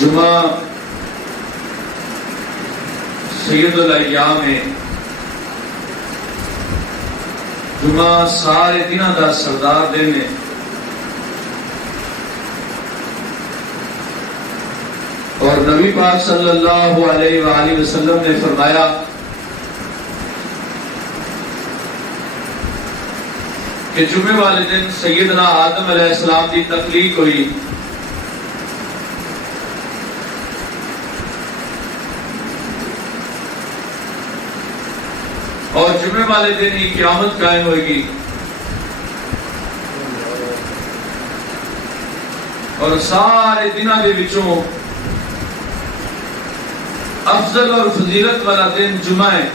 جمعہ سید الایام ہے، جمعہ سارے دنوں کا سردار دن ہے۔ اور نبی پاک صلی اللہ علیہ وآلہ وسلم نے فرمایا کہ جمعے والے دن سیدنا آدم علیہ السلام کی تخلیق ہوئی۔ اور جمعے والے دن ہی قیامت قائم ہوئے گی، اور سارے دنوں کے وچوں افضل اور فضیلت والا دن جمعہ ہے۔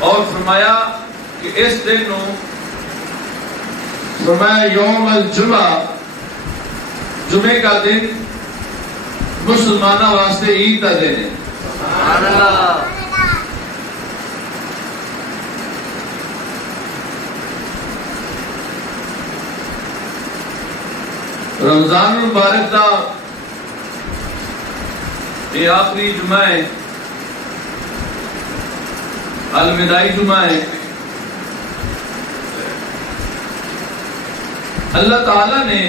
اور فرمایا کہ اس دن نو فرمایا یوم الجمعہ، جمعے کا دن مسلمانوں واسطے عید کا دن ہے۔ سبحان اللہ۔ رمضان المبارک کا یہ آخری جمعہ ہے، الوداعی جمعہ ہے۔ اللہ تعالی نے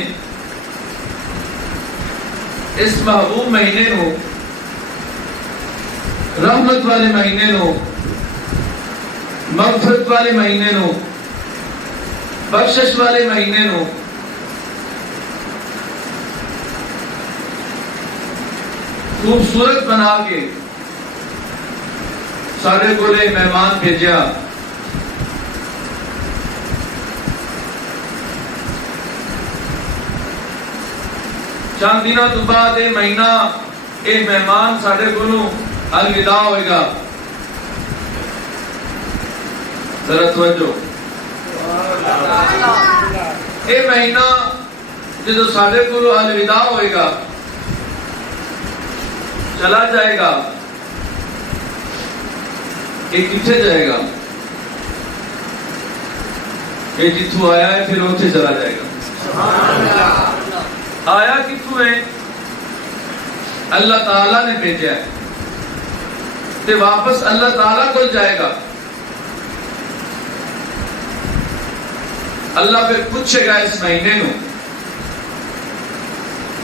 اس محبوب مہینے نو، رحمت والے مہینے نو، مغفرت والے مہینے نو، بخشش والے مہینے نو خوبصورت بنا کے سارے کولے مہمان بھیجا۔ چند دنوں تو بعد یہ مہینہ، یہ مہمان سارے کولوں الوداع ہوئے گا۔ ذرا توجہ، یہ مہینہ جدو سارے کولوں الوداع ہوئے گا، چلا جائے گا، یہ کتنے جائے گا؟ یہ جتوں آیا ہے پھر اتنے چلا جائے گا۔ آیا کتوں ہے؟ اللہ تعالیٰ نے بھیجا ہے، تے واپس اللہ تعالیٰ کو جائے گا۔ اللہ پھر پوچھے گا اس مہینے نو،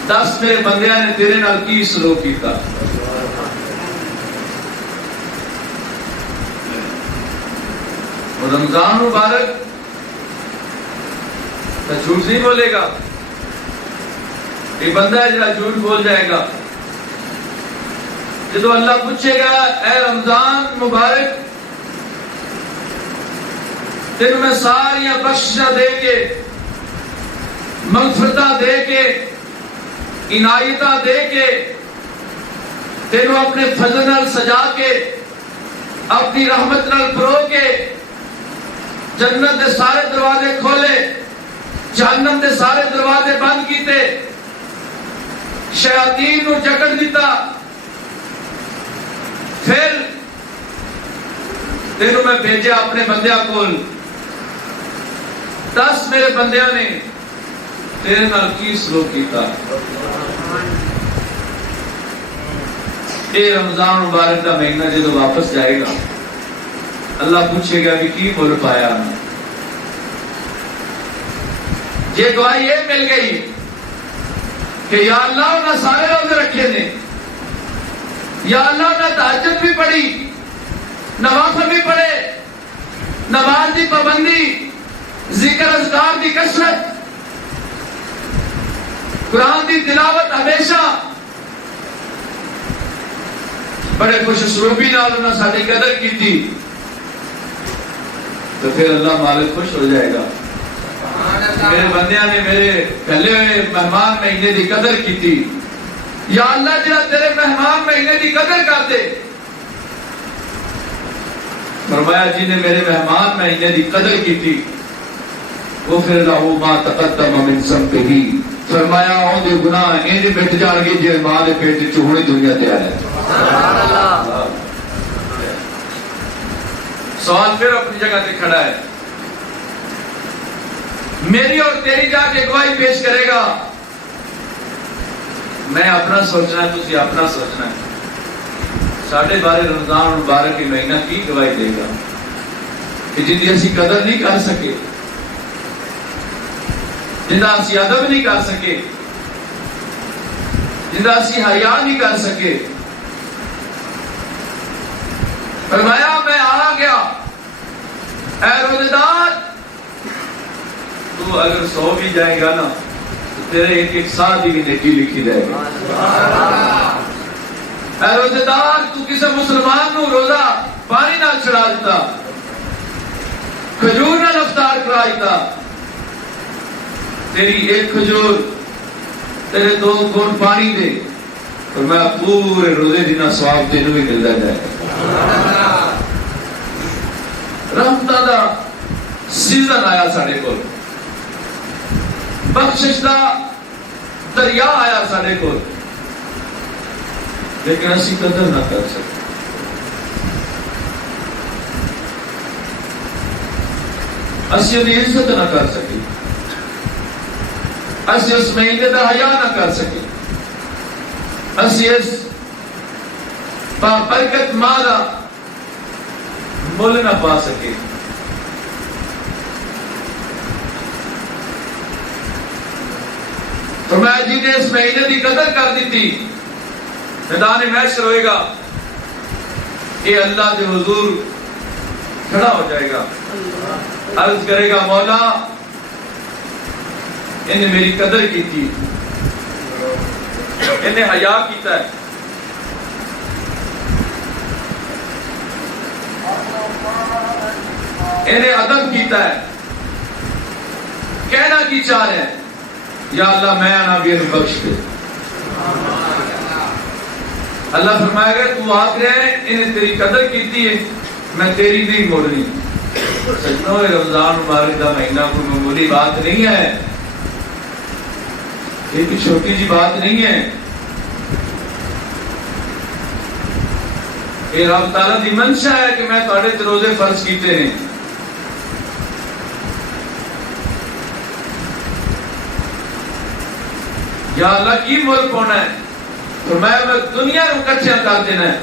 دس میرے بندیاں نے تیرے نال کی سلوک کیتا؟ اور رمضان مبارک تو جھوٹ نہیں بولے گا، یہ بندہ ہے جڑا جھوٹ بول جائے گا۔ جدو اللہ پوچھے گا اے رمضان مبارک، تینوں میں ساریاں بخششاں دے کے، مغفرتاں دے کے، عنایتاں دے کے، تینوں اپنے فضل نال سجا کے، اپنی رحمت نال پرو کے، جنت دے سارے دروازے کھولے، جہنم دے سارے دروازے بند کیتے، شیاطین نو جکڑ دیتا، پھر تینوں میں بھیجا اپنے بندیاں کول، 10 میرے بندیاں نے تیرے نال کی سلوک کیتا۔ یہ رمضان مبارک کا مہینہ جدو واپس جائے گا، اللہ پوچھے گا کہ کی مول پایا؟ یہ دعائی یہ مل گئی کہ یا اللہ انہاں سارے روزے رکھے نے، یا اللہ انہاں تہجد بھی پڑھی، نوافل بھی پڑھے، نماز کی پابندی، ذکر اذکار کی کثرت، قرآن کی تلاوت ہمیشہ، بڑے خوش اسلوبی نال انہاں ساری قدر کی تھی، تو پھر اللہ مالک خوش ہو جائے گا۔ میرے بندیاں نے میرے پہلے ہوئے مہمان مہینے کی قدر کی تھی، یا اللہ جا تیرے مہمان مہینے کی قدر کر دے۔ فرمایا جی نے میرے مہمان مہینے کی قدر کی تھی، وہ پھر لہو ما تقدم من ذنبہ، فرمایا اون دے گناہ انج مٹ جان گے جے ماں دے پیٹ وچ ہن دنیا تے آیا۔ سبحان اللہ۔ سوال پھر اپنی جگہ تے کھڑا ہے، میری اور تیری جا کے گواہی پیش کرے گا میں اپنا سوچنا ہے، تسی اپنا سوچنا ہے. ساڈے بارے رمضان مبارک کے مہینہ کی گواہی دے گا کہ جن کی اسی قدر نہیں کر سکے، جن کا اسی ادب نہیں کر سکے، جن کا اسی حیا نہیں کر سکے. فرمایا میں آ گیا اے روزے دار، تو اگر سو بھی جائے گا نا تو تیرے ایک ایک ساتھ ہی نیکی لکھی جائے گی. اے روزے دار، تو کسی مسلمان نو روزہ پانی نہ چڑھا دیتا، کھجور نہ افطار کرا دیتا، تیری ایک کھجور تیرے 2 گھونٹ پانی دے اور میں پورے روزے دینا ثواب تینوں بھی ملتا جائے گا. رحمتاں دا سیزن آیا ساڈے کول، بخشش دا دریا آیا ساڈے کول، لیکن اسی قدر نہ کر سکے. اسی اس کی عزت نہ کر سکے، اسی اس مہینے دا حیا نہ کر سکے، اسی اس برکت ماں دا مل نہ پا سکے. تو میں جی نے اس مہینے کی قدر کر دی تھی، میدان محشر ہوئے گا، یہ اللہ کے حضور کھڑا ہو جائے گا، عرض کرے گا مولا انہیں میری قدر کی تھی، انہیں حیا کیتا ہے، انہیں ادب کیتا ہے. کہنا کی چاہ رہے ہیں یا اللہ میں آنا بھی انہیں بخش دے. اللہ فرمائے گا تو آگ رہے انہیں تیری قدر کیتی ہے، میں تیری نہیں موڑنی. سجنوں رمضان مبارک کا مہینہ کوئی معمولی بات نہیں ہے، یہ کوئی چھوٹی جی بات نہیں ہے. یہ رب تعالیٰ دی منشا ہے کہ میں تھوڑے روزے فرض کیتے ہیں. یا اللہ کی ملک ہونا ہے تو میں دنیا کو کچھا کر دینا ہے.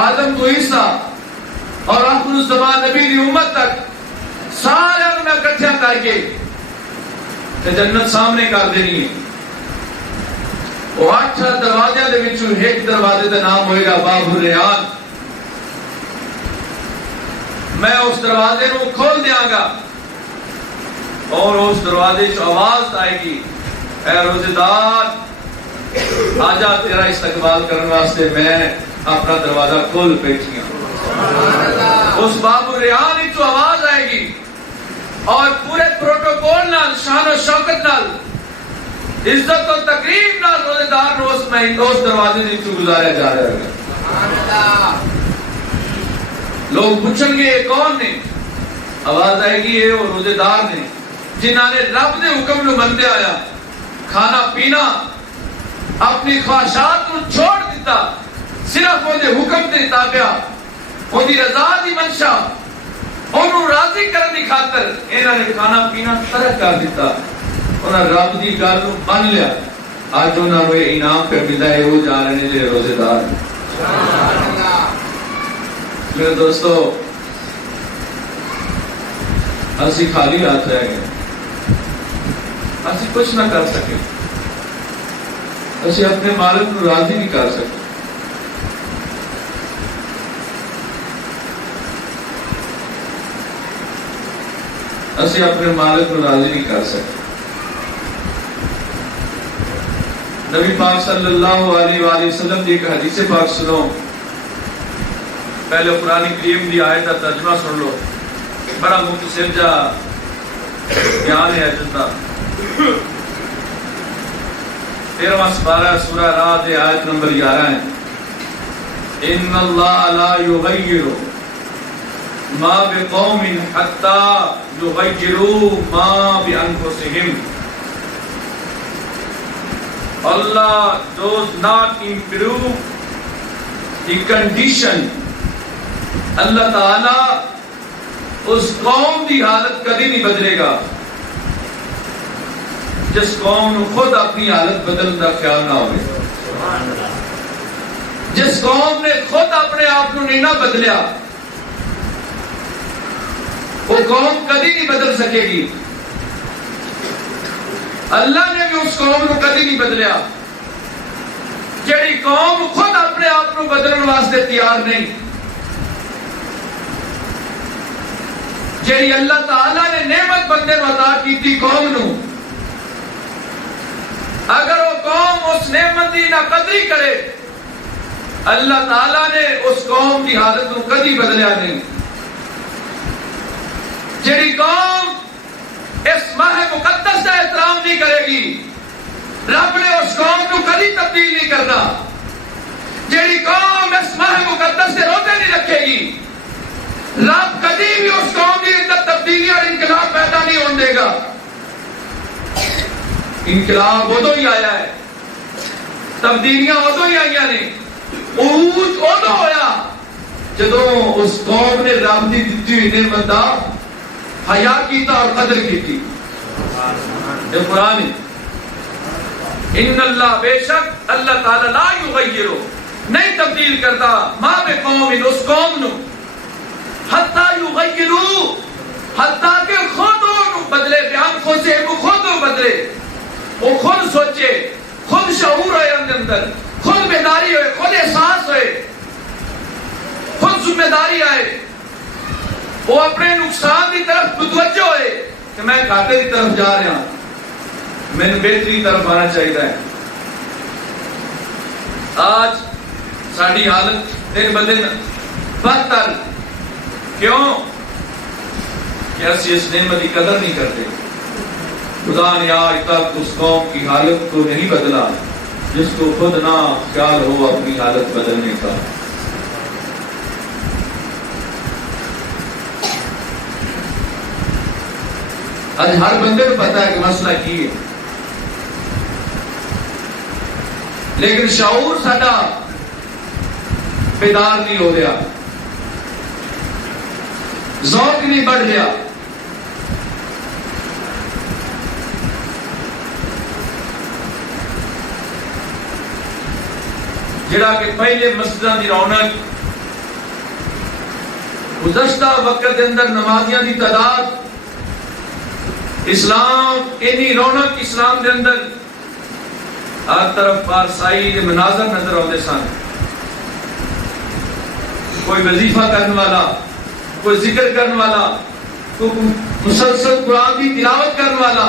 آدم تو عیسیٰ اور آخر الزمان نبی دی امت تک سارے میں کچھا کر کے جنت سامنے کر دینی ہے. وہ 8 دروازے دے وچوں ایک دروازے کا نام ہوئے گا باب الریان. میں اس دروازے کو کھول دیاں گا اور اس دروازے سے آواز آئے گی اے روزے دار آجا تیرا استقبال کرنے واسطے میں اپنا دروازہ کھول بیٹھی ہوں. اس باب الریان ہی تو آواز آئے گی اور پورے پروٹوکول نال شان و شوکت نال عزت و تقریب نال روزے دار روز میں اس دروازے سے تو گزاریا جا رہا ہے. لوگ پوچھیں گے یہ کون نے؟ آواز آئے گی یہ وہ روزے دار نے جنہاں نے رب دے حکم نو منتے آیا، کھانا پینا اپنی خواہشات کو چھوڑ دیتا، صرف وہ دے حکم دے تابع، وہ دی رضا دی منشا، انہوں راضی کرنے خاطر انہوں نے کھانا پینا ترک کر دیتا، انہوں نے رب دی گل نو مان لیا. آج انہوں نے انعام پہ ملا ہے وہ جا رہے ہیں روزے دار. میرے دوستو اسی خالی ہاتھ رہ گئے، اسی کچھ نہ کر سکے، اسی اپنے مالک کو راضی نہیں کر سکے. اسی اپنے مالک کو راضی نہیں کر سکے. نبی پاک صلی اللہ علیہ وآلہ وسلم کی ایک حدیث پاک سنو. پہلے قرآن کریم دی آیت کا ترجمہ سن لو، بڑا مختصر جا بیان ہے جنتا. 13واں سپارہ سورہ رعد آیت نمبر 11 ہے. ان اللہ لا یغیر ما بقوم حتی یغیروا ما بانفسہم. Allah does not improve the condition. اللہ تعالی اس قوم کی حالت کبھی نہیں بدلے گا جس قوم نو خود اپنی حالت بدلنے کا خیال نہ ہوئے، جس قوم نے خود اپنے آپ نہیں نہ بدلیا، وہ قوم کدی نہیں بدل سکے گی۔ اللہ نے بھی اس قوم کو کدی نہیں بدلیا جیڑی قوم خود اپنے آپ کو بدلنے واسطے تیار نہیں، جیڑی اللہ تعالیٰ نے نعمت بندے کو عطا کی تھی قوم نو، اگر وہ قوم اس نعمت کی نہ قدری کرے، اللہ تعالیٰ نے اس قوم کی حالت کو کدی بدلیا نہیں۔ جیڑی قوم اس ماہ مقدس کا احترام نہیں کرے گی، رب نے اس قوم کو کبھی تبدیل نہیں کرنا۔ جیڑی قوم اس ماہ مقدس سے روزے نہیں رکھے گی، رب کبھی بھی اس قوم کی اندر تبدیلی اور انقلاب پیدا نہیں ہونے دے گا۔ انقلاب ادو ہی آیا ہے، تبدیلیاں ادو ہی آئی نے، عروج ادو ہویا جدوں اس قوم نے رب کی دتی ہوئی نعمت دا حیا کیتا اور قدر کیتی۔ یہ قرآن ہے، ان اللہ بے شک اللہ تعالی لا یغیرو نہیں تبدیل کرتا ما بقوم اس قوم نو حتی یغیرو حتی کہ خود بدلے، بیان خود سے خود بدلے، وہ خود سوچے، خود شعور ہوئے اندر، خود بیداری ہوئے، خود احساس ہوئے، خود ذمہ داری آئے، وہ اپنے نقصان کی طرف متوجہ ہوئے کہ میں گھاٹے کی طرف جا رہا ہوں، میں نے بہتری طرف آنا چاہیے۔ آج ساری حالت دن بدن بدتر، کیوں کہ اسی اس نعمت کی قدر نہیں کرتے۔ خدا نے آج تک اس قوم کی حالت کو نہیں بدلا جس کو خود نہ خیال ہو اپنی حالت بدلنے کا۔ آج ہر بندے کو پتا ہے کہ مسئلہ کی ہے، لیکن شعور ساڈا بیدار نہیں ہو رہا، ذوق نہیں بڑھ رہا۔ جڑا کہ پہلے مسجداں دی رونق، گزشتہ وقت کے اندر نمازیاں دی تعداد، اسلام اینی رونق اسلام دے اندر ہر طرف پارسائی کے مناظر نظر آتے سن، کوئی وظیفہ کرنے والا، کوئی ذکر کرنے والا، کوئی مسلسل قرآن کی تلاوت کرنے والا،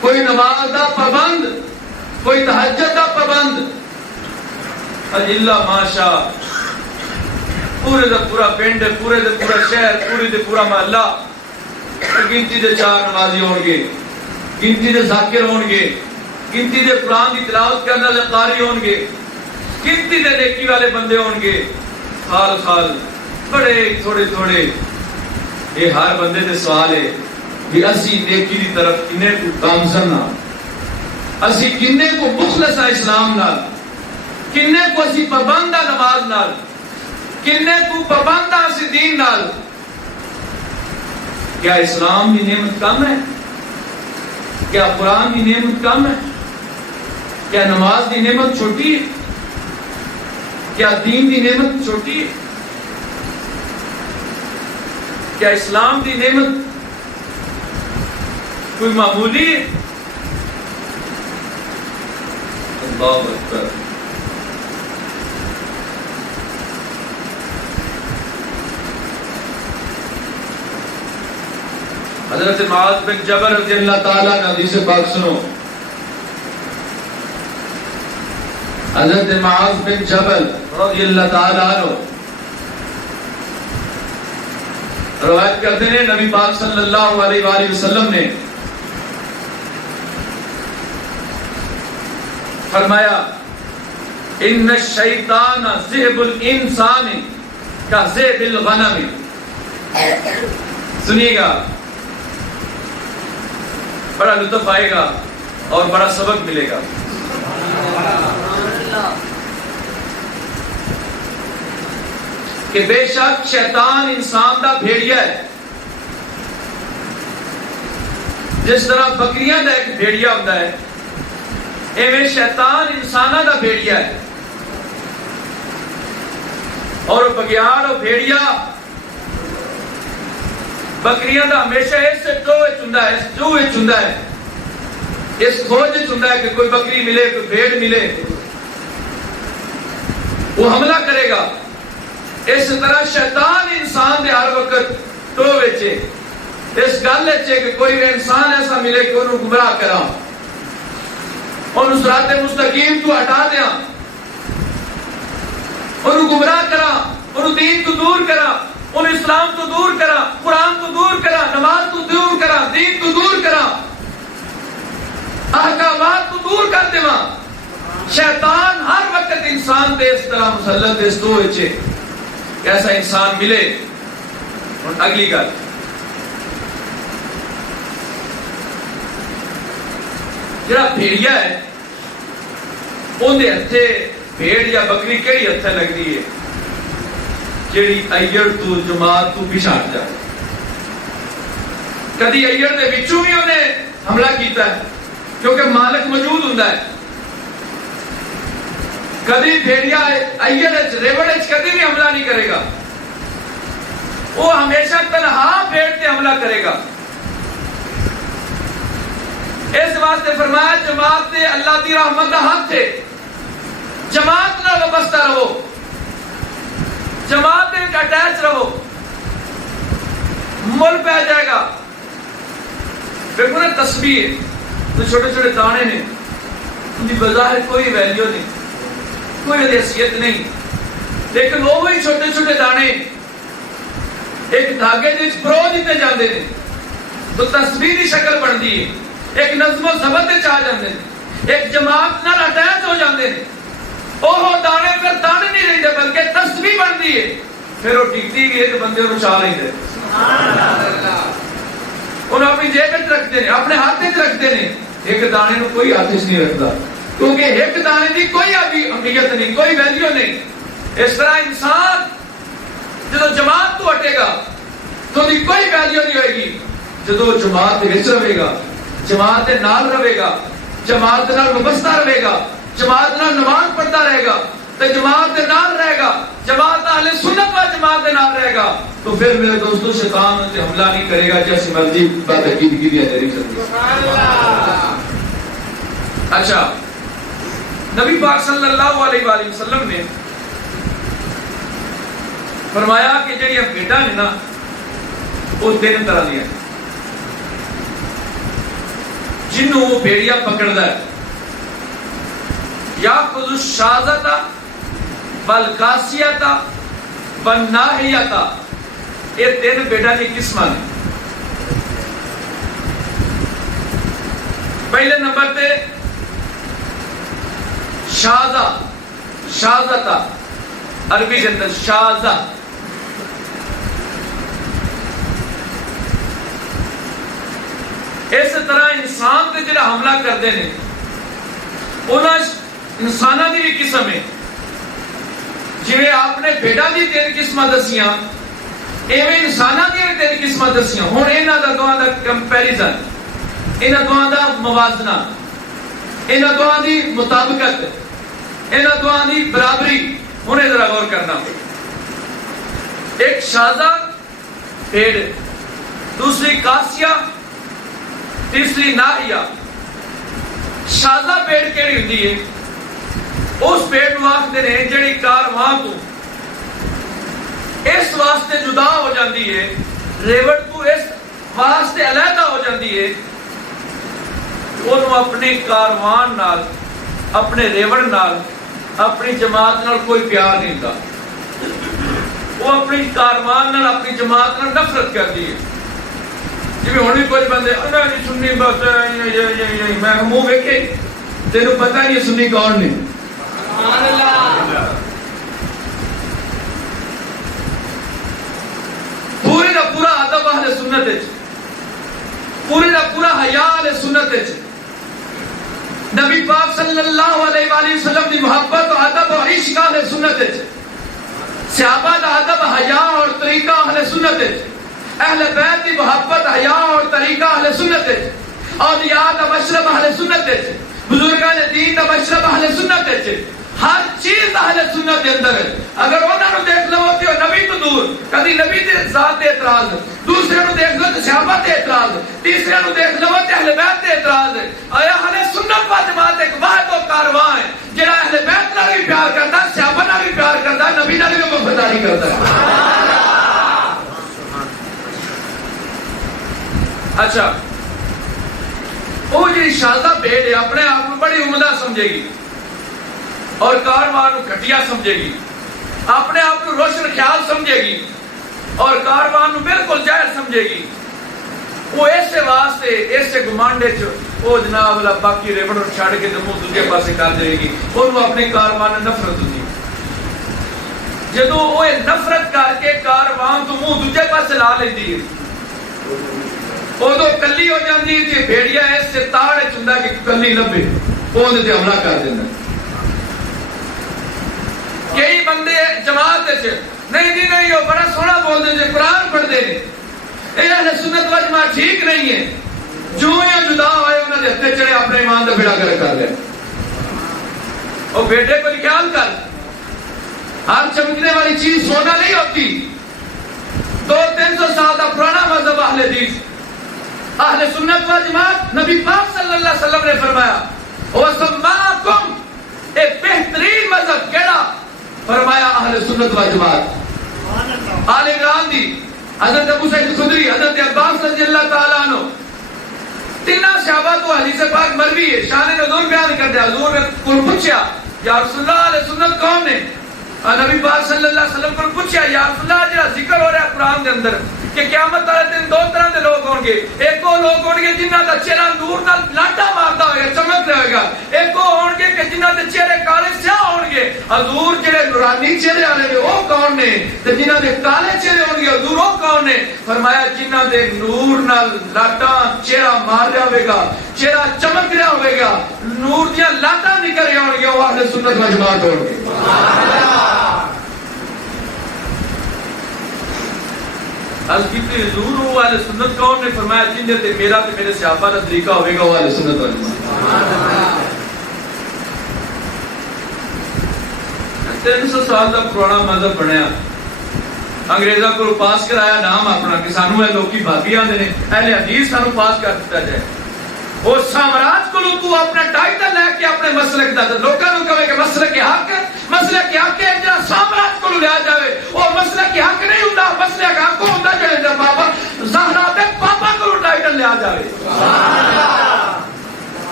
کوئی نماز دا پابند، کوئی تہجد دا پابند، اللہ ماشا پورے دا پورا پنڈ، پورے دا پورا شہر، پورے دا پورا محلہ گنتی دے 4 نمازی ہون گے، گنتی دے ذاکر ہون گے، گنتی دے قرآن کی تلاوت کرنے والے قاری ہون گے، گنتی دے نیکی والے بندے ہون گے، خال خال بڑے تھوڑے تھوڑے۔ یہ ہر بندے دے سوال ہے کہ اسی نیکی دی طرف کنے کو گامزن ہاں، اسی کنے کو مخلص ہے اسلام نال، کنے کو اسی پابند ہے نماز نال، کنے کو پابند ہے اسی دین نال۔ کیا اسلام کی نعمت کم ہے؟ کیا قرآن کی نعمت کم ہے؟ کیا نماز کی نعمت چھوٹی ہے؟ کیا دین کی نعمت چھوٹی ہے؟ کیا اسلام کی نعمت کوئی معمولی ہے؟ اللہ اکبر۔ حضرت معاذ بن جبل رضی اللہ تعالیٰ نے حدیث پاک سنو، حضرت معاذ بن جبل رضی اللہ تعالیٰ عنہ روایت کرتے ہیں نبی پاک صلی اللہ علیہ وآلہ وسلم نے فرمایا ان الشیطان ذئب الانسان کا ذئب الغنم۔ سنیے گا، بڑا لطف آئے گا اور بڑا سبق ملے گا۔ کہ بے شک شیطان انسان دا بھیڑیا ہے، جس طرح بکریاں دا ایک بھیڑیا ہوتا ہے ایویں شیطان انساناں دا بھیڑیا ہے، اور بگیار اور بھیڑیا بکریاں دا ہمیشہ اس ٹوہ چندا ہے، اس چوہ چندا ہے، اس کھوج چندا ہے کہ کوئی بکری ملے، کوئی بھیڑ ملے، وہ حملہ کرے گا۔ اس طرح شیطان انسان دے ہر وقت ٹوہ وچے اس گل وچے کہ کوئی انسان ایسا ملے کہ انہوں گمراہ کرا، انہوں صراط مستقیم تو ہٹا دیا، انہوں گمراہ کرا، انہوں دین تو دور کرا، انہوں اسلام تو دور کرا، قرآن تو دور کرا، نماز تو دور کرا، دین تو دور کرا، احکامات تو دور کر دے۔ شیطان ہر وقت انسان دے اس طرح مسلط اس تو اچھے ایسا انسان ملے۔ اور اگلی گل، جڑا بھیڑیا ہے اندے ہتھے بھیڑ یا بکری کیڑی ہتھے لگدی ہے؟ جیڑی ایڑ تو جماعت تو پیچھے ہٹ جائے۔ کدی ایڑ دے وچوں بھی انہیں حملہ کیتا ہے کیونکہ مالک موجود ہوندا ہے، کدی بھیڑیا ایڑ وچ ریوڑ وچ کدی بھی حملہ نہیں کرے گا، وہ ہمیشہ تنہا بھیڑ تے حملہ کرے گا۔ اس واسطے فرمایا جماعت تے اللہ دی رحمت دا ہاتھ ہے، جماعت نال وابستہ رہو، جماعت میں اٹیچ رہو، مل پہ جائے گا۔ دیکھو نا تسبیح تو چھوٹے چھوٹے دانے نے، ان کی بظاہر کوئی ویلیو نہیں، کوئی حیثیت نہیں، لیکن وہ وہی چھوٹے چھوٹے دانے ایک دھاگے وچ پرو دیتے جاندے نے تو تسبیح دی شکل بنتی ہے، ایک نظم و ضبط وچ آ جاندے نے، ایک جماعت نال اٹیچ ہو جاندے نے۔ وہ دانے پھر دانے نہیں رہتے بلکہ تسبیح بنتی ہے، پھر وہ ٹکتی بھی ہے تو بندے کو چاہ لیندے۔ انہوں اپنی جیب وچ رکھتے ہیں، اپنے ہاتھ وچ رکھتے ہیں، ایک دانے کو کوئی ہاتھ وچ نہیں رکھتا کیونکہ ایک دانے دی کوئی اہمیت نہیں، کوئی ویلیو نہیں۔ اس طرح انسان جدو جماعت تو ہٹے گا تو دی کوئی ویلیو نہیں ہوئے گی، جدو جماعت وچ رہے گا، جماعت دے نال رہے گا، جماعت دے نال وابستہ رہے گا، جماعت نال نماز پڑھتا رہے گا، تو جماعت دے نال رہے گا، جماعت اہل سنت و جماعت دے نال رہے گا، تو پھر میرے دوستو شیطان تے حملہ نہیں کرے گا جیسی مرضی بات عقیدگی دی ہے۔ سبحان اللہ۔ اچھا، نبی پاک صلی اللہ علیہ وآلہ وسلم نے فرمایا کہ جڑی بھیڑاں نے نا وہ تین طرح دی ہیں، جنوں وہ بھیڑیا پکڑدا ہے، یاخذ الشاذۃ والقاسیۃ والناہیۃ، یہ تین بھیڑاں دی قسماں نے۔ پہلے نمبر تے شاذہ، شاذۃ عربی کے اندر شاذہ، اس طرح انسان تے جڑا حملہ کردے نے انہاں انساناں دی بھی قسم ہے، جویں آپ نے بھیڑاں دی تین قسماں دسیاں ایویں انساناں دی بھی تین قسماں دسیاں۔ ہن انہاں دا دوہاں دا کمپیریزن، انہاں دوہاں دا موازنہ، انہاں دوہاں دی مطابقت، انہاں دوہاں دی برابری، انہیں ذرا غور کرنا۔ ایک شاذہ بھیڑ، دوسری قاسیہ، تیسری ناہیہ۔ شاذہ بھیڑ کیڑی ہوندی ہے؟ اس بھیڑ نوں آکھدے نے جڑی کارواں تو اس واسطے جدا ہو جاندی ہے، ریوڑ تو اس واسطے علیحدہ ہو جاندی ہے، انہوں اپنے کاروان نال، اپنے ریوڑ نال، اپنی جماعت نال کوئی پیار نہیں تھا، وہ اپنی کاروان نال، اپنی جماعت نال نفرت کرتی ہے۔ جی ہوں بھی کچھ بندے انہوں نے سنی بس میں منہ ویکھے تینوں پتہ نہیں سنی کون نے۔ پوری دا پورا ادب اہل سنت وچ، پوری دا پورا حیا اہل سنت وچ، نبی پاک صلی اللہ علیہ وآلہ وسلم دی محبت و ادب و عشق اہل سنت وچ، صحابہ دا ادب حیا اور طریقہ اہل سنت وچ، اہل بیت دی محبت حیا اور طریقہ اہل سنت وچ، اولیاء دا مشرب اہل سنت ہے، بزرگان دین دا مشرب اہل سنت ہے، ہر چیز اہل سنت دے اندر ہے۔ اگر انہاں نو دیکھ لو تے نبی تو دور، کبھی نبی دے ذات تے اعتراض، دوسرے نو دیکھ لو تے صحابہ تے اعتراض، تیسرے نو دیکھ لو تے اہل بیت تے اعتراض ہے۔ آیا اہل سنت و جماعت ایک واحد و کارواں ہے جڑا اہل بیت نال بھی پیار کردا، صحابہ نال بھی پیار کردا، نبی نال بھی وفاداری کردا ہے۔ اچھا وہ جی شازدہ بھیڑ ہے اپنے آپ کو بڑی عمدہ سمجھے گی اور کاروان کو گھٹیا سمجھے گی، اپنے آپ کو روشن خیال سمجھے گی اور کاروان کو بالکل جائز سمجھے گی۔ وہ ایسے واسطے ایسے گمانڈے وہ جناب اللہ باقی ریوڑ چھاڑ کے منہ دوسرے پاسے کر دے گی، انہوں اپنے کاروان نفرت ہوتی جدو وہ نفرت کر کے کاروان تو منہ دوسرے پاسے لا لیندی ہے، ادو کلی ہو جاندی ہے، بھیڑیا ایسے تاڑے چندہ کہ کلی لبے وہ دے حملہ کر دینا۔ کئی بندے جماعت سے نہیں جی نہیں، وہ بڑا سونا بول دیں قرآن پڑھ دے اے اہل سنت و جماعت ٹھیک نہیں ہے، جو یا جدا ہوئے انہوں نے ہتھے چڑھے اپنے ایمان دا بیڑا گرک کر لیا۔ اور بیٹے کو خیال کر، ہر چمکنے والی چیز سونا نہیں ہوتی۔ 200-300 سال کا پرانا مذہب اہل حدیث اہل سنت و جماعت، نبی پاک صلی اللہ علیہ وسلم نے فرمایا وَسَمَّاكُمْ، ایک بہترین مذہب کیڑا؟ فرمایا اہل سنت و جماعت۔ آل عمران دی حضرت ابو سعید خدری، حضرت عباس رضی اللہ تعالیٰ عنہ، تینہ صحابہ تو حدیث پاک مروی ہے، شان نزول بیان کر دیا۔ حضور نے پوچھا یا رسول اللہ علیہ سنت کون ہے؟ نبی پاک صلی اللہ علیہ وسلم کو پوچھا یا رسول اللہ جہاں ذکر ہو رہا ہے قرآن دے اندر کہ قیامت والے دن دو طرح دے لوگ ہوں گے، ایک وہ لوگ ہوں گے جنہاں دا چہرہ نور نال لاٹا مارتا ہوئے گا، چمک رہے گا، ایک وہ ہوں گے کہ جنہاں دے چہرے کالے سیاہ ہوں گے۔ حضور جڑے نورانی چہرے والے نے وہ کون نے؟ تے جنہاں دے کالے چہرے ہوں گے حضور وہ کون نے؟ فرمایا جنہاں دے نور نال لاٹا چہرہ مار رہا ہوئے گا، چہرہ چمک رہا ہوئے گا، نور دیاں لاٹا نکل رہے ہوں گے، وہ اہل سنت و جماعت ہوں گے۔ عرض کیتی حضور وہ اہل سنت کون نے؟ فرمایا جن تے میرا تے میرے صحابہ دا طریقہ ہوئے گا وہ اہل سنت و جماعت۔ 300 سال دا پرانا مذہب بنیا، انگریزاں کو پاس کرایا نام اپنا کہ سانو اے لوکی بھابی آندے نے، اہل حدیث سانو پاس کر دیتا جائے۔ وہ سامراج کو تو اپنا ٹائٹل لے کے اپنے مسلک دا لوکاں نوں کہے کہ مسلک حق، مسلک حق ہے جڑا سامراج کو لیا جاوے، وہ مسلک حق نہیں ہوندا، مسلک حق ہوندا جڑے بابا زہرا دے پاپا کو ٹائٹل لیا جاوے۔ سبحان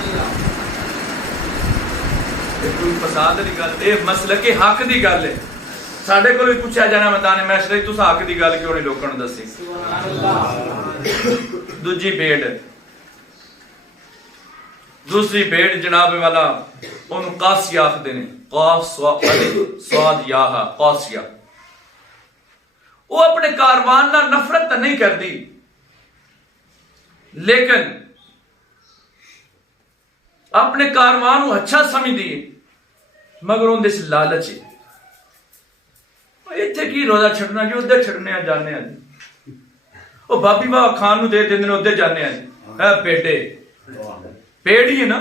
اللہ، کوئی فساد دی گل اے مسلک حق دی گل ہے۔ ساڈے کول بھی پوچھا جانا میدان معاشرے تسا حق دی گل کیوں نہیں لوکاں نوں دسی؟ سبحان اللہ۔ دوجی بھیڑ، دوسری بھیڑ جناب والا ان قاسیہ آخدے نے، قاف سواد یاہا قاسیہ، وہ اپنے کاروان نہ نفرت نہیں کردی لیکن اپنے کاروان کو اچھا سمجھ دی مگر ان دس لالچ ہے۔ اتھے کی روزہ چھڑنا جو ادھر چھڑنے ہیں جانے ہیں، وہ بابی بابا خان نو دے دن ادھر جانے ہیں، بیٹے پیڑی ہے نا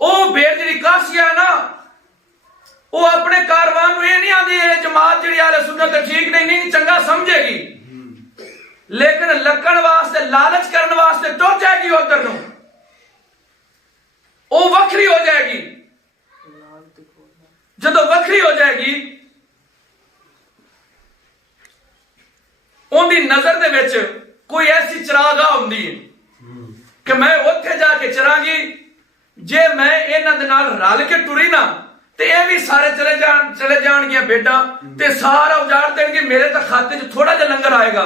او بیڑ جڑی کاسیہ ہے نا، وہ اپنے کاروان میں نہیں آدھی ہے جماعت جڑی اہل سنت ٹھیک نہیں چنگا سمجھے گی، لیکن لکڑ واسطے لالچ کرن واسطے ٹر جائے گی ادھر نو، وہ وکھری ہو جائے گی۔ جدو وکھری ہو جائے گی ان دی نظر دے وچ کوئی ایسی چراگاہ ہوندی ہے کہ میں اوتھے جا کے چراں گی، جے میں انہاں دے نال رل کے ٹری نا تے اے بھی سارے چلے جان گیا بیٹا تے سارا اجاڑ دین گے، میرے تک کھاتے چ تھوڑا جا لنگر آئے گا،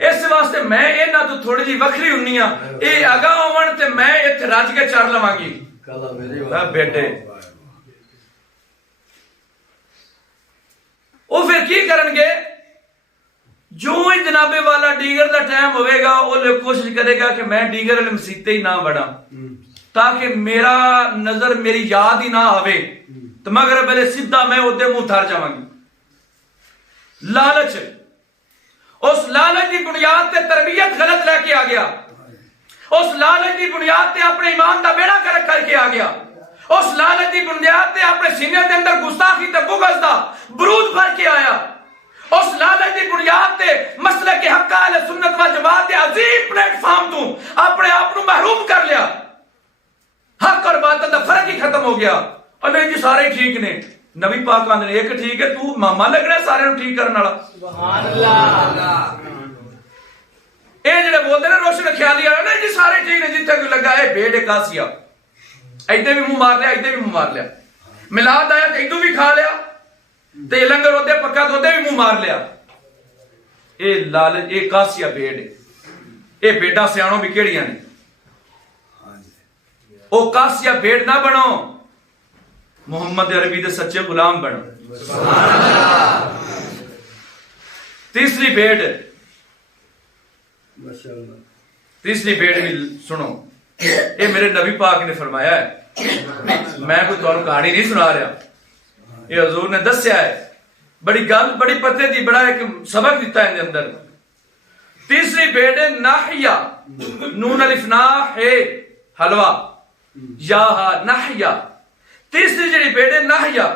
اس واسطے میں انہاں تو تھوڑی جی وکھری ہونی ہاں، اے اگاں ہون تے میں ایتھے رج کے چر لواں گی۔ بیٹے وہ پھر کی کرن گے؟ جو ہی جناب والا ڈیگر دا ٹائم ہوئے گا وہ لوگ کوشش کرے گا کہ میں ڈیگر والے مسیتے ہی نہ بڑھا تاکہ میرا نظر میری یاد ہی نہ آوے، تو مگر پہلے سیدھا میں ادھے منہ تھار جاواں گی۔ لالچ، اس لالچ کی بنیاد تے تربیت غلط لے کے آ گیا، اس لالچ کی بنیاد تے اپنے ایمان دا بیڑا کر کے آ گیا. اس لالچ کی بنیاد تے اپنے سینے دے اندر گستاخی تے بغض دا برود بھر کے آیا. اس لالچ کی بنیاد تے مسلک حق اہل سنت و جماعت عظیم پلیٹ فارم تو اپنے آپ کو محروم کر لیا. حق اور باطل دا فرق ہی ختم ہو گیا. اور نہیں جی سارے ٹھیک نے. نبی پاک آندے ایک ٹھیک ہے تو ماما لگنا ہے سارے ٹھیک کرنے والا. سبحان اللہ. اے جڑے بولتے ہیں روشن خیالی والے نہیں جی سارے ٹھیک نے جتھے کوئی لگا ہے بھیڑ کاسیا ایدے بھی منہ مار لیا ایدے بھی منہ مار لیا. میلاد آیا تے ایدو بھی کھا لیا تے لنگر ہوتے پکا تو ہوتے بھی منہ مار لیا. اے لالچ اے کاسیا بھیڑ اے بھیڑا سیاںوں بھی کیڑیاں نے. او کاسیا بھیڑ نہ بنو محمد عربی دے سچے غلام بنو. سبحان اللہ. تیسری بھیڑ تیسری بھیڑ بھی سنو. اے میرے نبی پاک نے فرمایا ہے میں کوئی تمہیں کہانی نہیں سنا رہا. یہ حضور نے دسیا ہے بڑی گل بڑی پتے دی بڑا ایک سبق دیتا ہے اندر. تیسری بھیڑ ہے ناحیہ نون الف نا ہے حلوہ یا ناحیہ. تیسری جڑی بھیڑ ہے ناحیہ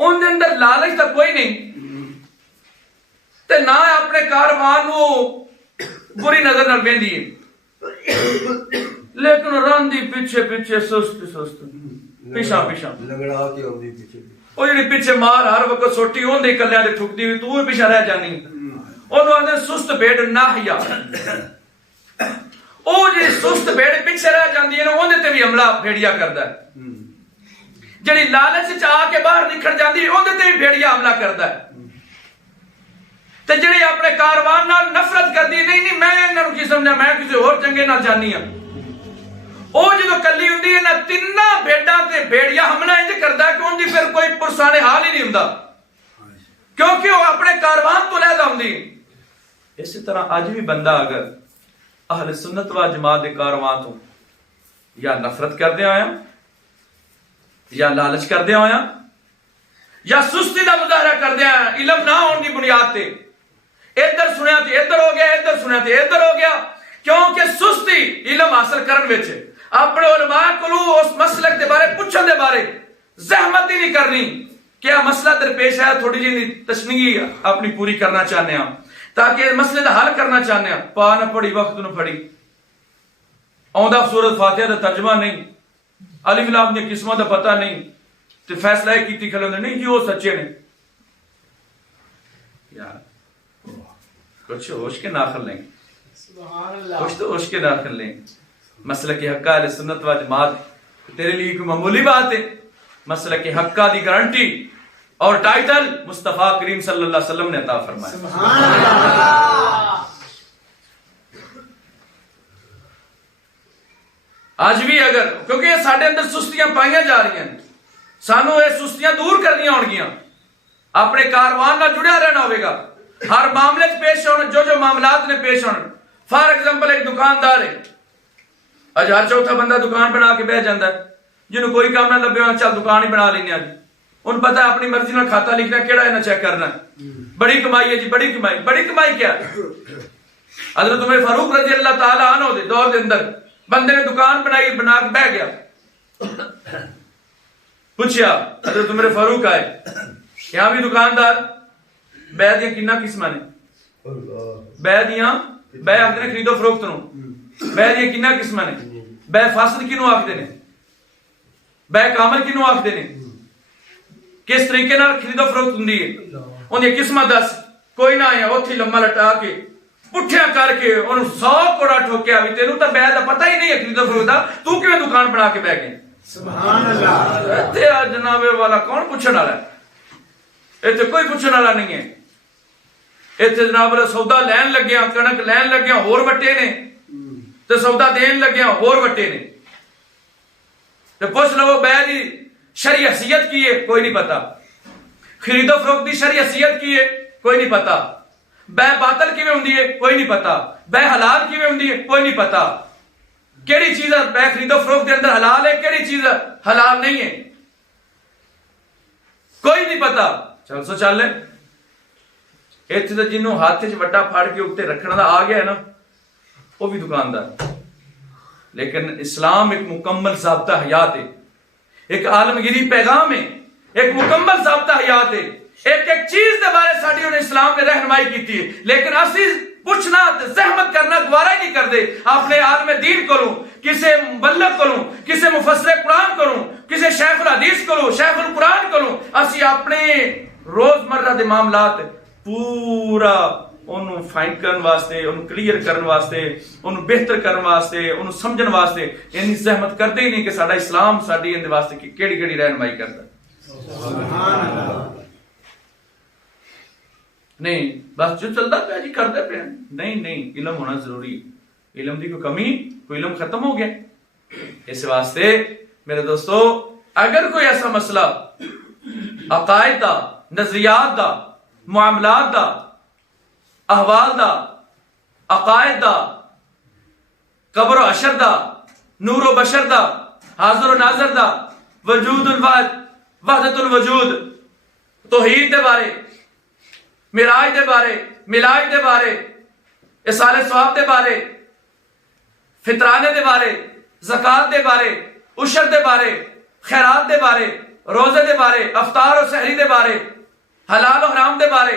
ان دے اندر لالچ تو کوئی نہیں تے نہ اپنے کاروان کو بری نظر نہ بیندی لیکن راندی پیچھے پیچھے سست سست پیشا پیشا لگڑا کے ہوندی پیچھے او جڑی پیچھے مار ہر وقت سوٹی ہوندی کلیاں تے ٹھکدی ہوئی تو پیچھے رہ جانی. اونوں آندے سست بھیڑ ناحیہ. او جڑی سست بھیڑ پیچھے رہ جاندی ہے نا اون تے بھی حملہ بھیڑیا کردا ہے. جڑی لالچ وچ آ کے باہر نکل جاندی ہے اون تے بھی بھیڑیا حملہ کردا ہے. تے جڑی اپنے کاروان نال نفرت کردی نہیں میں انہاں نوں کی سمجھا میں کسے اور چنگے نال جانی ہاں. او جدوں کلی ہوندی ہے نا تیناں بھیڑاں تے بھیڑیا حملہ انج کردا ہے کہ اون دی پھر کوئی پرسانے حال ہی نہیں ہوندا کیونکہ وہ اپنے کاروان تو لہدا ہوندی. اسی طرح اج بھی بندہ اگر اہل سنت و جماعت دے کاروان تو یا نفرت کردے آیا یا لالچ کردے آیا یا سستی دا مظاہرہ کردے آیا علم نہ ہون دی بنیاد تے ادھر سنیا تے ادھر ہو گیا ادھر سنیا تے ادھر ہو گیا کیونکہ سستی علم حاصل کرن وچ اپنے علماء کولوں اس مسلک دے بارے پوچھن دے بارے زحمت ہی نہیں کرنی. کیا مسئلہ درپیش ہے تھوڑی جی تشنیگی اپنی پوری کرنا چاہنے ہیں تاکہ مسئلے دا حل کرنا چاہنے ہیں. پا نہ پڑھی وقت نہ پڑھی اوندا سورۃ فاتحہ دا ترجمہ نہیں الف لام دی قسمہ دا پتہ نہیں تے فیصلہ کیتی کھلے نہیں جی وہ سچے نے. یار کچھ ہوش کے ناخل لیں کچھ تو ہوش کے ناخل لیں. مسلک حق اہل سنت و جماعت تیرے لیے کوئی معمولی بات ہے. مسلک حق دی گارنٹی اور ٹائٹل مصطفیٰ کریم صلی اللہ علیہ وسلم نے عطا فرمایا. سبحان اللہ. آج بھی اگر کیونکہ یہ ساڈے اندر سستیاں پائیاں جا رہی ہیں سانو یہ سستیاں دور کرنی ہون گیاں. اپنے کاروان نال جڑیا رہنا ہوئے گا. ہر معاملے پیش ہونا جو معاملات نے پیش ہونا. فار ایگزامپل ایک دکاندار ہے اج ہر چوتھا بندہ دکان بنا کے بہ جاندا ہے جنوں کوئی کام نہ لبے چل دکان ہی بنا لینے. ان پتہ ہے اپنی مرضی نال کھاتا لکھنا کیڑا ہے نہ چیک کرنا. بڑی کمائی ہے جی بڑی کمائی. بڑی کمائی کیا ہے؟ حضرت عمر فاروق رضی اللہ تعالی عنہ دے دور دے اندر بندے نے دکان بنائی بنا کے بہ گیا. پوچھیا حضرت عمر فاروق آئے یہاں بھی دکاندار بے دیاں کنا قسماں نے بے دیاں بے آخدے نے خرید و فروخت نو بے دیاں کنا قسماں نے بے فاسد کنوں آخدے نے بے کامل کنوں آخدے نے کس طریقے نال خرید و فروخت ہوندی ہے ان دی قسماں دس. کوئی نہ آیا اوتھے لمما لٹا کے پٹھیاں کر کے انہوں 100 کوڑا ٹھوکیا بھی تینوں تو بے دا پتہ ہی نہیں ہے خرید و فروخت دا تو کیویں دکان بنا کے بیٹھ گئے. سبحان اللہ. تے جناب والا کون پوچھن والا ہے؟ ایتھے کوئی پوچھن والا نہیں ہے. ایتھے جناب والا سودا لین لگیا کنک لین لگیا ہور وٹے نے تے سودا دین لگیا ہور وٹے نے تے پوچھ لو بے دی شرعی حیثیت کی ہے کوئی نہیں پتا. خرید و فروخت دی شرعی حیثیت کی ہے کوئی نہیں پتا. بے باطل کیویں ہوندی ہے کوئی نہیں پتا. بے حلال کیویں ہوندی ہے کوئی نہیں پتا. کیڑی چیز بے خرید و فروخت دے اندر حلال ہے کیڑی چیز حلال نہیں ہے کوئی نہیں پتا. چل سو چل لے ਇੱਥੇ ਤਾਂ ਜਿਹਨੂੰ ਹੱਥ 'ਚ ਵੱਟਾ ਫੜ ਕੇ ਉੱਤੇ ਰੱਖਣ ਦਾ ਆ ਗਿਆ ਨਾ وہ بھی دکاندار. لیکن اسلام ایک مکمل ضابطہ حیات ہے, ایک عالمگیری پیغام ہے, ایک مکمل ضابطہ حیات ہے. ایک ایک چیز دے بارے ساڈی انہیں اسلام نے رہنمائی کی ہے, لیکن اسی پوچھنا زحمت کرنا گوارا ہی نہیں کرتے. اپنے عالم دین کروں, کسے مبلغ کروں, کسے مفسر قرآن کروں, کسے شیخ الحدیث کروں, شیخ القرآن کروں, اسی اپنے روزمرہ دے معاملات پورا انہوں فائنڈ کرن واسطے, انہوں کلیئر کرن واسطے, انہوں بہتر کرن واسطے, انہوں سمجھن واسطے انی زحمت کرتے ہی نہیں کہ ساڈا اسلام ساڈی اندے واسطے کیڑی کیڑی رہنمائی کرتا. سبحان اللہ. نہیں بس جو چلتا پیا جی کرتے پیا, نہیں علم ہونا ضروری ہے. علم دی کوئی کمی, کوئی علم ختم ہو گیا. اس واسطے میرے دوستو اگر کوئی ایسا مسئلہ عقائد دا, نظریات دا, معاملات دا, احوال دا, عقائد دا, قبر و حشر دا, نور و بشر دا, حاضر و ناظر دا, وجود الواحد, وحدت الوجود, توحید دے بارے, معراج دے بارے, ملاج دے بارے, اصال ثواب دے بارے, فطرانے دے بارے, زکات دے بارے, عشر دے بارے, خیرات دے بارے, روزے دے بارے, افطار و سحری دے بارے, حلال و حرام دے بارے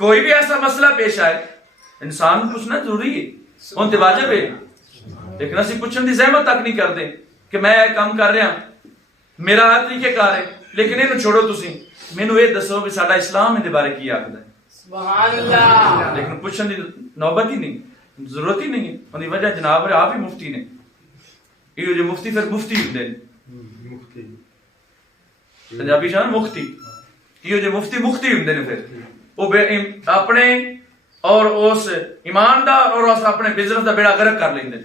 کوئی بھی ایسا مسئلہ پیش آئے انسان کو پوچھنا ضروری ہے, ان تے واجب ہے. لیکن اسی پوچھن دی زحمت تک نہیں کرتے کہ میں یہ کام کر رہا, میرا طریقہ کار ہے, لیکن انہوں چھوڑو تسی مینوں یہ دسو بھی ساڈا اسلام دے بارے کی آکھدا ہے. سبحان اللہ. لیکن پوچھن دی نوبت ہی نہیں, ضرورت ہی نہیں ہے. ان دی وجہ جناب آپ ہی مفتی نے, یہ جو مفتی پھر مفتی ہوندے نے, پنجابی شان مفتی, یہ جو مفتی ہوندے نے پھر وہ اپنے اور اس ایماندار اور اس اپنے بزنس دا بیڑا غرق کر لیندے.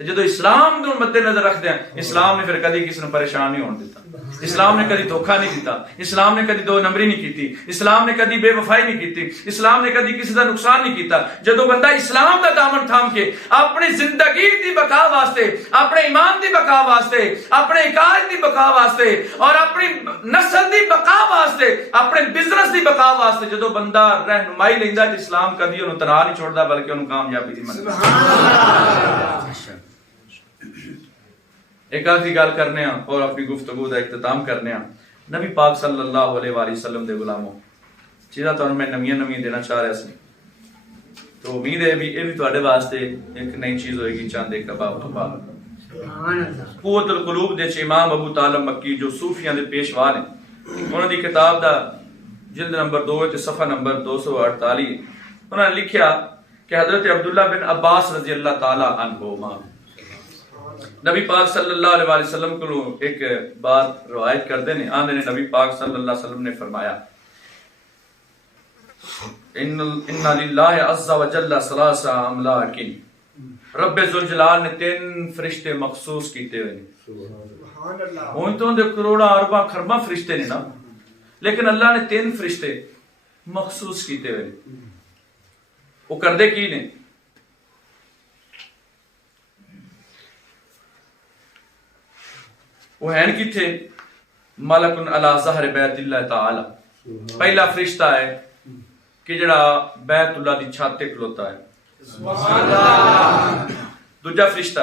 جدو اسلام کو مد نظر رکھتے ہیں, اسلام نے پھر کدی کسی نے پریشان نہیں ہونے دیتا, اسلام نے کدی دھوکہ نہیں دیتا, اسلام نے کدی دو نمبری نہیں کیتی, اسلام نے کدی بے وفائی نہیں کیتی, اسلام نے کدی کسی کا نقصان نہیں کیتا. جدو بندہ اسلام کا دامن تھام کے اپنی زندگی دی بقا واسطے, اپنے ایمان دی بقا واسطے, اپنے عقائد دی بقا واسطے اور اپنی نسل دی بقا واسطے, اپنے بزنس دی بقا واسطے جدو بندہ رہنمائی لیندا تے اسلام کدی انہوں تنہا نہیں چھوڑدا بلکہ انہوں کامیابی دی مندا. ایک آخری گل کرنے ہیں اور اپنی گفتگو کا اختتام کرنے ہیں. نبی پاک صلی اللہ علیہ وآلہ وسلم دے غلاموں چیزاں تو میں نویاں دینا چاہ رہا سی, تو امید ہے بھی یہ بھی تواڈے واسطے ایک نئی چیز ہوئے گی. چاندے کباب کباب قوت القلوب دے امام ابو طالب مکی جو صوفیاں دے پیشوا نے, انہوں دی کتاب دا جلد نمبر 2 تے صفحہ نمبر 248 انہوں نے لکھیا کہ حضرت عبداللہ بن عباس رضی اللہ تعالی عنہما نبی پاک صلی اللہ علیہ وسلم کو ایک بات روایت کردے نے, آندے نے نبی پاک صلی اللہ علیہ وسلم نے فرمایا ان للہ عز وجل ثلاث املاک, رب ذوالجلال نے 3 فرشتے مخصوص کیتے ہوئے ہیں. سبحان اللہ. ہن تو دے کروڑاں ارباں خرباں فرشتے نے نا, لیکن اللہ نے 3 فرشتے مخصوص کیتے ہوئے ہیں. وہ کردے کی نے, وہ ہیں کتھے, ملک علی ظہر بیت اللہ تعالی. پہلا فرشتہ ہے کہ جڑا بیت اللہ دی چھت تے کھلوتا ہے. سبحان اللہ. دوجا فرشتہ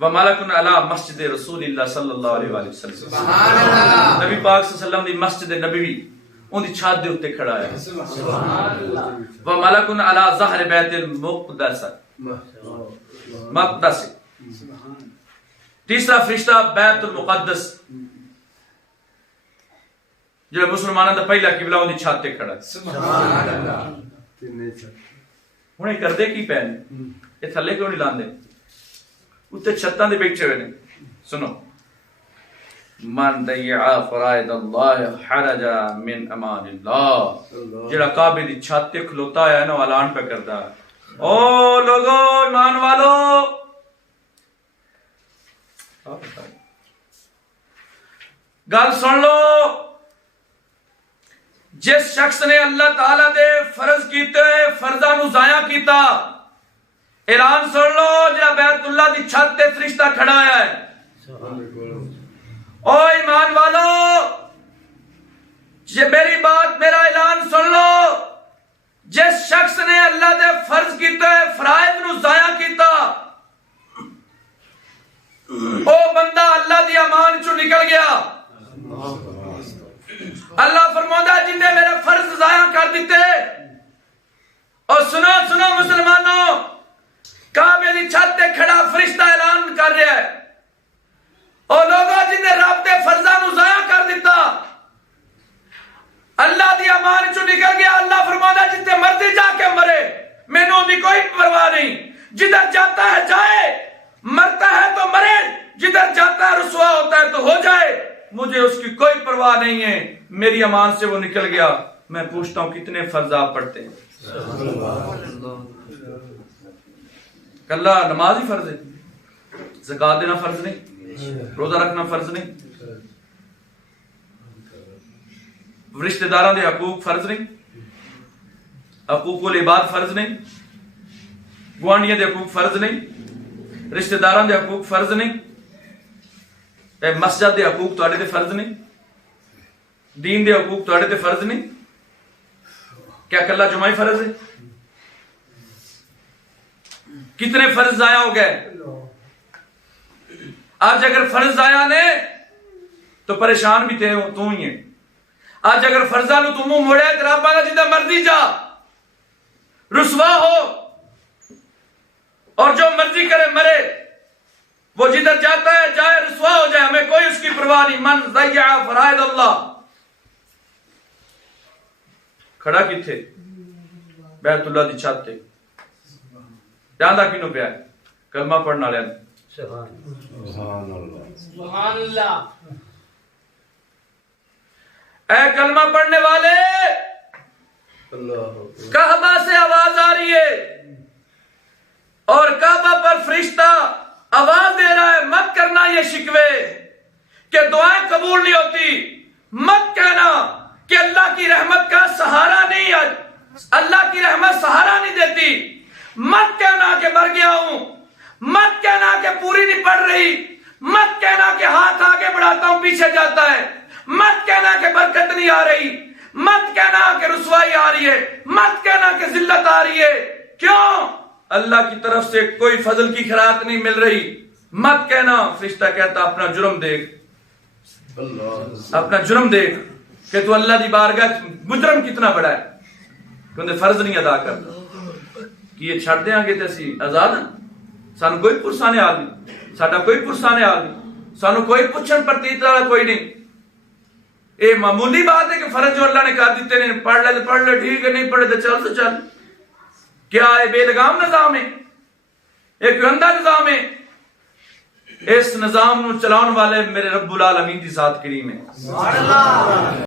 وملک علی مسجد رسول اللہ صلی اللہ علیہ وآلہ وسلم. سبحان اللہ. نبی پاک صلی اللہ علیہ وسلم دی مسجد نبوی ان دی چھت دے اوتے کھڑا ہے. سبحان اللہ. وملک علی ظہر بیت المقدس مقدس. تیسرا فرشتہ بیت المقدس جو مسلمانوں دا پہلا قبلہ ان دی چھت تے کھڑا ہے. سبحان اللہ. ہن یہ کردے کی پے نے, یہ تھلے کیوں نہیں لاندے, اوتے چھتاں دے بیٹھے ہوئے نے. سنو, من ضیع فرائض اللہ حرج من امان اللہ. جڑا کعبے دی چھت تے کھلوتا ہے نا اعلان پہ کردا ہے, او لوگو ایمان والو گل سن لو, جس شخص نے اللہ تعالیٰ دے فرض کیتے فرضاں نو ضائع کیتا, اعلان سن لو جڑا بیت اللہ دی چھت تے فرشتہ کھڑا ہے, او ایمان والو جے میری بات میرا اعلان سن لو, جس شخص نے اللہ دے فرض کیتا ہے فرائض نو ضائع کیتا او بندہ اللہ دی امان چو نکل گیا. اللہ فرماتا ہے جن نے میرے فرض ضائع کر دیتے. اور سنو سنو مسلمانوں، کعبے دی چھت تے کھڑا فرشتہ اعلان کر رہا ہے، اور لوگوں جن نے رب دے فرضاں نو ضائع کر دیتا اللہ دی امان چو نکل گیا. اللہ فرماتا ہے جتنے مرضی جا کے مرے مینوں دی کوئی پرواہ نہیں، جدھر جاتا ہے جائے، مرتا ہے تو مرے، جدھر جاتا ہے رسوا ہوتا ہے تو ہو جائے، مجھے اس کی کوئی پرواہ نہیں ہے، میری امان سے وہ نکل گیا. میں پوچھتا ہوں کتنے فرض آپ پڑھتے ہیں؟ کلا نماز ہی فرض ہے، زکوٰۃ دینا فرض نہیں، روزہ رکھنا فرض نہیں، رشتہ داراں دے حقوق فرض نہیں، حقوق العباد فرض نہیں، گوانڈیاں دے حقوق فرض نہیں، رشتہ داراں دے حقوق فرض نہیں، مسجد دے حقوق تواڈے تے فرض نہیں، دین دے حقوق تواڈے تے فرض نہیں. کیا کلا جمعہ ہی فرض ہے؟ کتنے فرض ضائع ہو گئے؟ آج اگر فرض ضائع نے تو پریشان بھی تو ہی ہے. آج اگر فرضاں نو تو منہ موڑے تو رب آگا جدھر مرضی جا، رسوا ہو اور جو مرضی کرے مرے، وہ جدھر جاتا ہے جائے، رسوا ہو جائے، ہمیں کوئی اس کی پرواہ نہیں. من ضیع فرائض اللہ. کھڑا کتھے؟ بیت اللہ دی چھت تے. جاندا کینوں پیا ہے؟ کلمہ پڑھن والے نے. سبحان اللہ. اے کلمہ پڑھنے والے، کعبہ سے آواز آ رہی ہے اور کعبہ پر فرشتہ آواز دے رہا ہے، مت کرنا یہ شکوے کہ دعائیں قبول نہیں ہوتی، مت کہنا کہ اللہ کی رحمت کا سہارا نہیں، اللہ کی رحمت سہارا نہیں دیتی، مت کہنا کہ مر گیا ہوں، مت کہنا کہ پوری نہیں پڑ رہی، مت کہنا کہ ہاتھ آگے بڑھاتا ہوں پیچھے جاتا ہے، مت کہنا کہ برکت نہیں آ رہی، مت کہنا کہ رسوائی آ رہی ہے، مت کہنا کہ ذلت آ رہی ہے. کیوں؟ اللہ کی طرف سے کوئی فضل کی خیرات نہیں مل رہی. مت کہنا. فرشتہ کہتا اپنا جرم دیکھ، اپنا جرم دیکھ کہ تو اللہ دی بارگاہ مجرم کتنا بڑا ہے کہ انہیں فرض نہیں ادا کرتا. کہ یہ چھڑ دیں گے تو اسی آزاد ہیں، سانو کوئی پرسانے حال نہیں، ساڈا کوئی پرسانے حال نہیں، سانو کوئی پوچھن پرتیت والا کوئی نہیں. اے معمولی بات ہے کہ فرض جو اللہ نے کر دیتے ہیں، پڑھ لے تو پڑھ لے، ٹھیک ہے، نہیں پڑھے تو چل تو چل. کیا ہے بے لگام نظام ہے؟ ایک گندا نظام ہے. اس نظام نو چلاؤن والے میرے رب العالمین دی ذات کریم ہے.